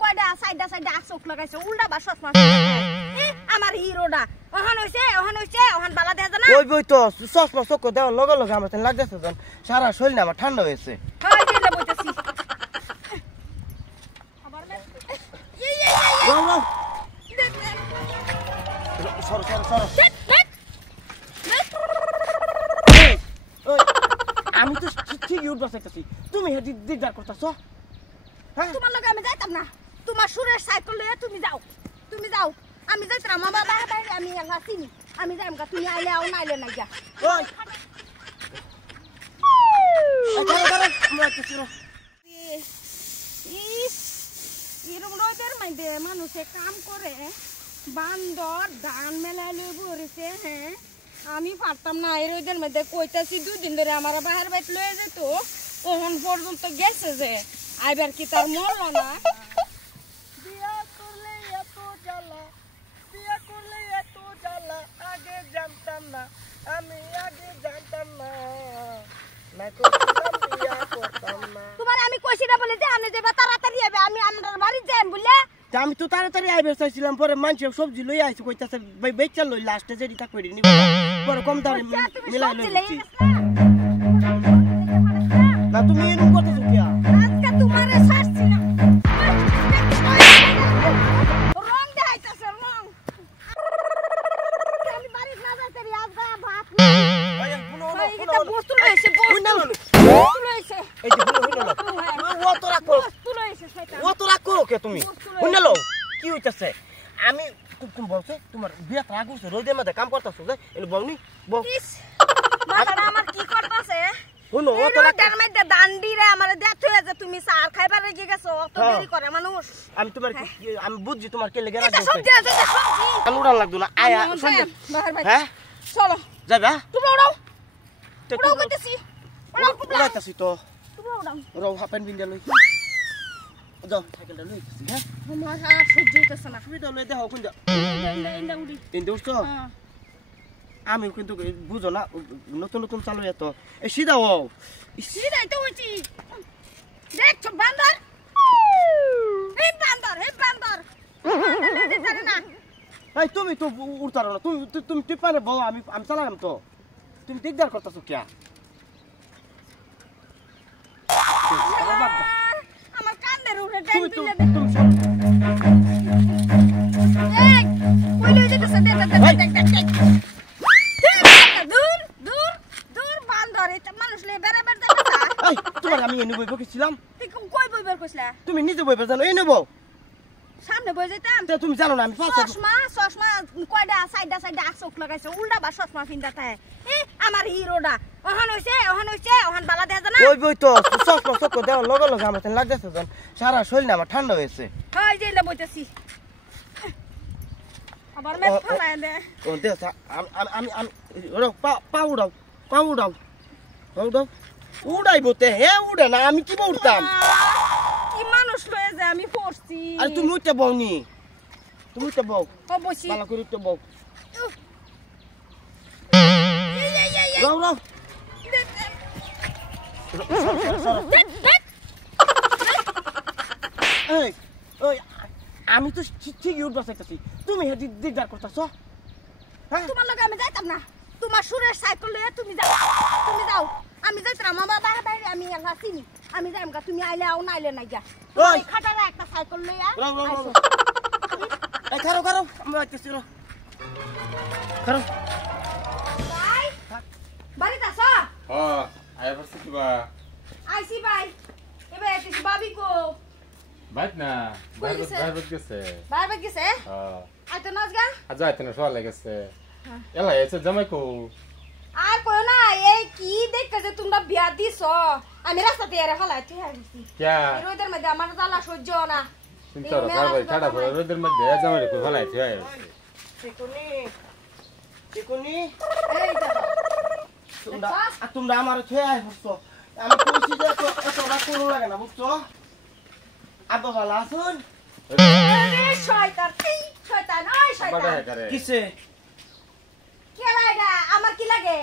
কয়টা সাইডা চোখ লাগাইছে উল্টা বা চশমা আমার হিরোটা ওহান হইছে ওহান বালা দেখা যায় না ওই বই তো চশমা চোখ দেওয়ার লগে লগে আমার লাগতেছে জান সারা শরীর আমার ঠান্ডা হয়েছে হাই দিলে বইতাছি আবার সর আমি তো ঠিকই উঠবা চাইতেছি তুমি হেঁটে দিকদার করতেছো হ্যাঁ তোমার লগে আমি যাইতাম না তোমার সুরের সাইকেল লয়ে তুমি যাও আমি যাইতাম আমার বাবা আমি একা চিনি আমি যাইম গা তুমি আইলে আও নাইলে নাই যা ওই এরকম রোদের মধ্যে মানুষে কাম করে বান্দর ধান মেলায় লই বসেছে হ্যাঁ আমি পারতাম না এই রোদের মধ্যে কইতাছি দুদিন ধরে আমার বাহার বাইত লয়ে যেত ওহন পর্যন্ত গেছে যে আইবার কি তার মরল না বিয়া করলে এত জ্বালা আগে জানতাম না আমি বিয়া করতাম না তোমার আমি কইছি না বলে যে আমি যাবা তাড়াতাড়ি আইবে আমি আমার বাড়ি যাইম বলে আমি তো তাড়াতাড়ি আইবে চাইছিলাম পরে মানুষ সবজি লই আইছে কইতাছে ভাই বেচা লই লাস্টে যেটা কইরি নিব পরে কম দামে মিলাই লইছি না তুমি এরকম করতেছো কি আজকে তোমারে ছাড়ছি না রং দেখাইতাছে রং আমি বাড়ি না যাইতে রি আজকে ভাত ভাই শুনো এটা বস্তু লইছে এই যে শুনো ও তো রাখো বস্তু লইছে শয়তান ও তো রাখো কে তুমি শুনলো কি হইতাছে আমি তুমি বলছো তোমার বিয়া রাগ হইছে রোদের মধ্যে কাম করতেছো যে এনে বলনি বল মাথাটা আমার কি করতেছে শুনো ও তো রাখ মধ্যে দান্ডি রে আমারে দেখ হয়ে যে তুমি সার খাইবার রেগে গেছো অত দেরি করে মানুষ আমি তোমার আমি বুঝছি তোমার কে লেগে রাগ এটা হইছে সব দিয়ে দে সব আমি উড়ান লাগতো না আয়া শুন হ্যাঁ চলো যাবা তুমি উড়াও তো উড়াও কইতেছি উড়াও উড়াইতাছি তো তুমি উড়াও রও হাফেন বিন্দা লই যাও সাইকেলটা লইতেছি হ্যাঁ আমার আর সহ্য হইতেছে না তুমি তো লই দেখো কোন যা ইন্দা উড়ি তিনটে উঠছো আমি কিন্তু বুঝো না নতুন নতুন চালু এত এই সিধা ও সিধাই তো হইছি দেখছো বান্দর এই বান্দর জানি না এই তুমি তো উঠতারো না তুমি টিপারে বল আমি চালাম তো তুমি দিকদার করতেছো কি আমার কান্দের উপরে তুমি টাইম তো দিলে এই কই লই যেতেছ দেখ দূর বান্দর এটা মানুষ লে বেরাবার যাবে না এই তোমার আমি এনে বইব গেছিলাম তুই কই বইবার কইছলা তুমি নিজে বইব জানো এই নেব সামনে বই যাইতাম তো তুমি জানো না আমি চশমা কয়টা সাইডা চোখ লাগাইছে উল্টা বা চশমা পিন্দাতে আমার হিরোটা ওহান হইছে ওহান বালা দেখা যায় না ওই বই তো চশমা চোখ দেওয়ার লগে লগে আমার লাগতেছে জান সারা শরীর আমার ঠান্ডা হয়েছে হাই দিলে বইতাছি আবার মে ফালাই দে ও দেখ আমি রো পাউডাও উড়াইবো তে হে উড়ে না আমি কি উড়তাম কি মানুষ লয়ে যে আমি পড়ছি আরে তুমি উঠতে বউনি তুমি উঠতে বউ অবশ্যই ভালো করে উঠতে বউ এই রও এই ওই আমি তো ঠিকই উঠবা চাইতেছি তুমি হেঁটে দিকদার করতেছো হ্যাঁ তোমার লগে আমি যাইতাম না তোমার সুরের সাইকেল লয়ে তুমি যাও আমি যাইতাম আমার বাবা আমি একা চিনি আমি যাইম গা তুমি আইলে আও নাইলে নাই যা ওই খাটারা একটা সাইকেল লইয়া রও এই খারো আমরা আইতেছি রও খারো ভাই বাড়িতে আছো হ্যাঁ আয়া বসে কি বা আইছি ভাই এবে এসে ভাবি কো বাইত না কই গেছে? বাইরে গেছে বাইরে গেছে হ্যাঁ আইতো নাচ গা আজ আইতে না সকালে গেছে এলা এসে জামাই কো আর কই না এই কি দেখতে যে তোমরা বিয়া দিছো আমি রাস্তাতে এর ফলাইছি হাইছি ক্যা এই রোদের মধ্যে আমার জ্বালা সহ্য না চিন্তা কর ভাই ছাড়া পড়ে রোদের মধ্যে জামাই কো ফলাইছে চিকুনি এই দেখো তোমরা আমার ছয় আয় বুঝছো আমি কইছি যে এতটা কোনো লাগে না বুঝছো আব্বা ভালো আছেন আরে শয়তান ওই শয়তান কিসে কি লাগে আমার কি লাগে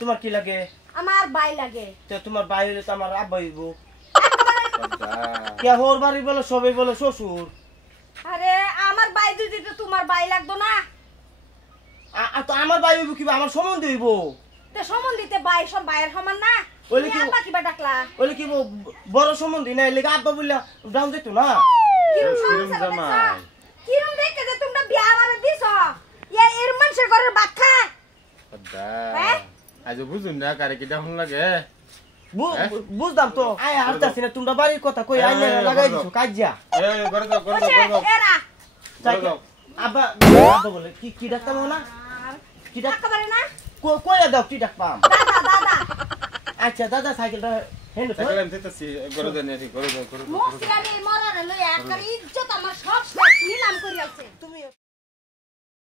তোমার কি লাগে আমার ভাই লাগে তো তোমার বাইরে তো আমার আব্বা হইব কে ওর বাড়ি বলে সবাই বলে শ্বশুর। আরে আমার ভাই দিদি তো তোমার ভাই লাগতো না। তো আমার ভাই হইব কি আমার সম্বন্ধ হইব? তে সম্বন্ধিতে ভাই সব ভাইয়ের সমান না। ওইলে কি আব্বা কিবা ডাকলা? ওইলে কি বড় সম্বন্ধী না, এলে আব্বা বললা ডাউন যেত না। কিরম জামাই কিরম দেখে যে তোমরা বিয়া আমারে দিছো? এর মানুষের ঘরের ভাত খায়। হ্যাঁ? আজ বুঝুন না কারে কি ডাউন লাগে। বুঝলাম তো, আয় হাসতাছি না, তোমরা বাড়ির কথা কই আইনে লাগাই দিছো কাজিয়া। করে দাও এরা আব্বা আব্বা বলে কি ডাকতাম না, কি ডাক টাকা পারে না? কই দাও কি ডাকপাম। দাদা আচ্ছা দাদা সাইকেলটা হেন্ড তো। সাইকেল দিতেছি করে দেন এটি করে দাও মুখ সিরানি মরারে লই একার ইজ্জত আমার সব শেষ নিলাম করিয়াছে। তুমি